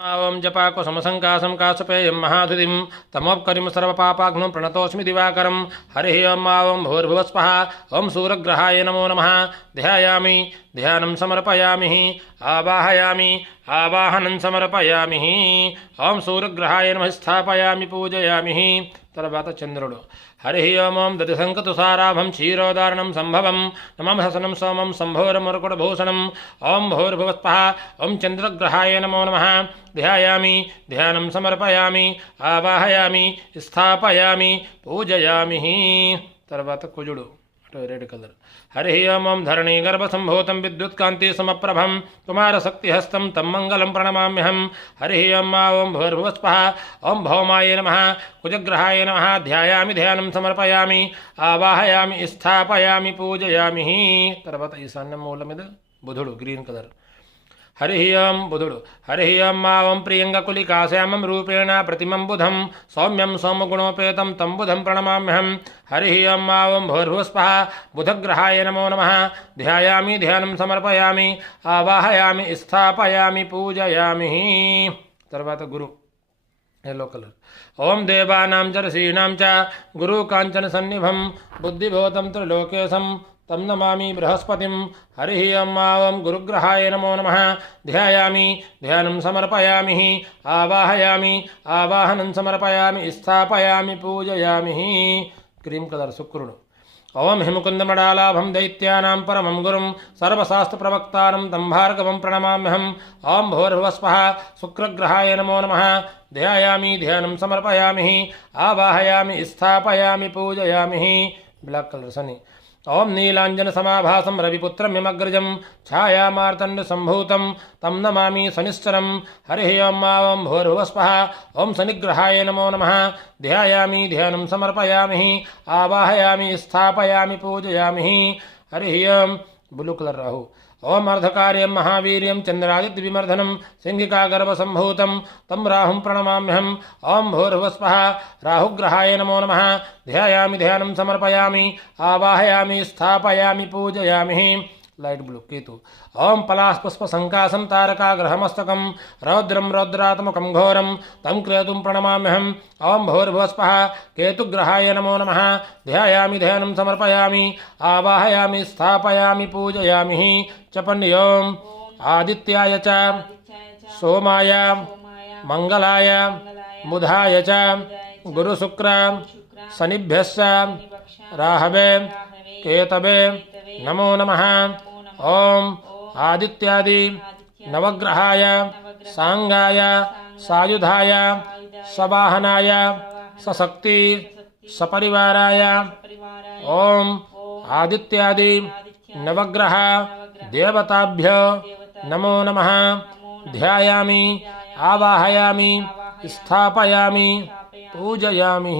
ओं जपाकुसुमसङ्कासं काशपेयं महाधुतिं तमोपकरिं सर्वपापाग्नं प्रणतोऽस्मि दिवाकरं हरिः ओं भूर्भुवस्पः ओं सूर्यग्रहाय नमो नमः। ध्यायामि ध्यानं समर्पयामि आवाहयामि आवाहनं समर्पयामि ओं सूर्यग्रहाय नमः स्थापयामि पूजयामि। తర్వాత చంద్రుడు హరి ఓం దతిశంకతుసారాభం క్షీరోదారణం సంభవం నమః హసనం సోమం సంభోరమరుకుడభూషణం ఓం భూర్భువస్పః ఓం చంద్రగ్రహాయ నమో నమః। ధ్యాయామి ధ్యానం సమర్పయామి ఆవాహయామి స్థాపయామి పూజయామి। తర్వాత కుజుడు रेड कलर हरि ओं धरणी गर्भसंभूतं विद्युत्कांति समप्रभं कुमारशक्तिहस्तं तं मंगलं प्रणमाम्यहं। हरि ओं भूर्भुवस्पः ओं भौमाय नमः कुजग्रहाय नमः। ध्यायामि ध्यानं समर्पयामि आवाहयामि स्थापयामि पूजयामि। తర్వాత ఈశాన్య మూలమిద బుధుడు గ్రీన్ కలర్ हरि ओं बुधुडु हरि ओं प्रियंगकुलिकाश्यामं रूपेण प्रतिमं बुधं सौम्यं सोमगुणोपेतं तं बुधं प्रणमाम्यहं। हरि ओं भूर्भुवस्पः बुधग्रहाय नमो नमः। ध्यायामि ध्यानं समर्पयामि आवाहयामि स्थापयामि पूजयामि। తర్వాత गुरु येलो कलर ओं देवानां च ऋषीणां च गुरु कांचन सन्निभं बुद्धिभूतं त्रिलोकेशं तं नमामि बृहस्पतिं। हरि ओं गुरुग्रहाय नमो नमः। ध्यायामि ध्यानं समर्पयामि आवाहयामि आवाहनं समर्पयामि स्थापयामि पूजयामि। क्रीम कलर शुक्रुడు ओं हिमकुन्दमडालाभं दैत्यानां परमं गुरुं सर्वशास्त्रप्रवक्तारं तं भार्गवं प्रणमाम्यहं। ओं भूर्भुवस्पः शुक्रग्रहाय नमो नमः। ध्यायामि ध्यानं समर्पयामि आवाहयामि स्थापयामि पूजयामि। ब्लैक कलर शनि ओं नीलांजन समाभासं रविपुत्रं यमग्रजं छायामार्तंड संभूतं तं नमामि शनिश्चरं। हरि ओं भूर्भुवस्पः ओं शनिग्रहाय नमो नमः। ध्यायामि ध्यानं समर्पयामि आवाहयामि स्थापयामि पूजयामि। हरि ओं ब्लू कलर राहु ओं अर्धकार्यं महावीर्यं चंद्रादित्यविमर्दनं सिंहिकागर्भसंभूतं तं राहुं प्रणमाम्यहं। ओं भूर्भुवस्पः राहुग्रहाय नमो नमः। ध्यायामि ध्यानं समर्पयामि आवाहयामि स्थापयामि पूजयामि। लाइट ब्लू केतु ओं पलाशपुष्पसंकाशं तारकाग्रहमस्तकं रौद्रं रौद्रात्मकं घोरं तं क्रेतुं प्रणमाम्यहं। ओं भूर्भुवस्पः केतुग्रहाय नमो नमः। ध्यायामि ध्यानं समर्पयामि आवाहयामि स्थापयामि पूजयामि। चपण्यों आदित्याय च सोमाय मंगलाय बुधाय च गुरुशुक्र शनिभ्यश्च राहवे केतवे नमो नमः। ओं आदित्यादि नवग्रहाय सांगाय सायुधाय सवाहनाय सशक्ति सपरिवाराय ओं आदित्यादि नवग्रह देवताभ्यो नमो नमः। ध्यायामि आवाहयामि स्थापयामि पूजयामि।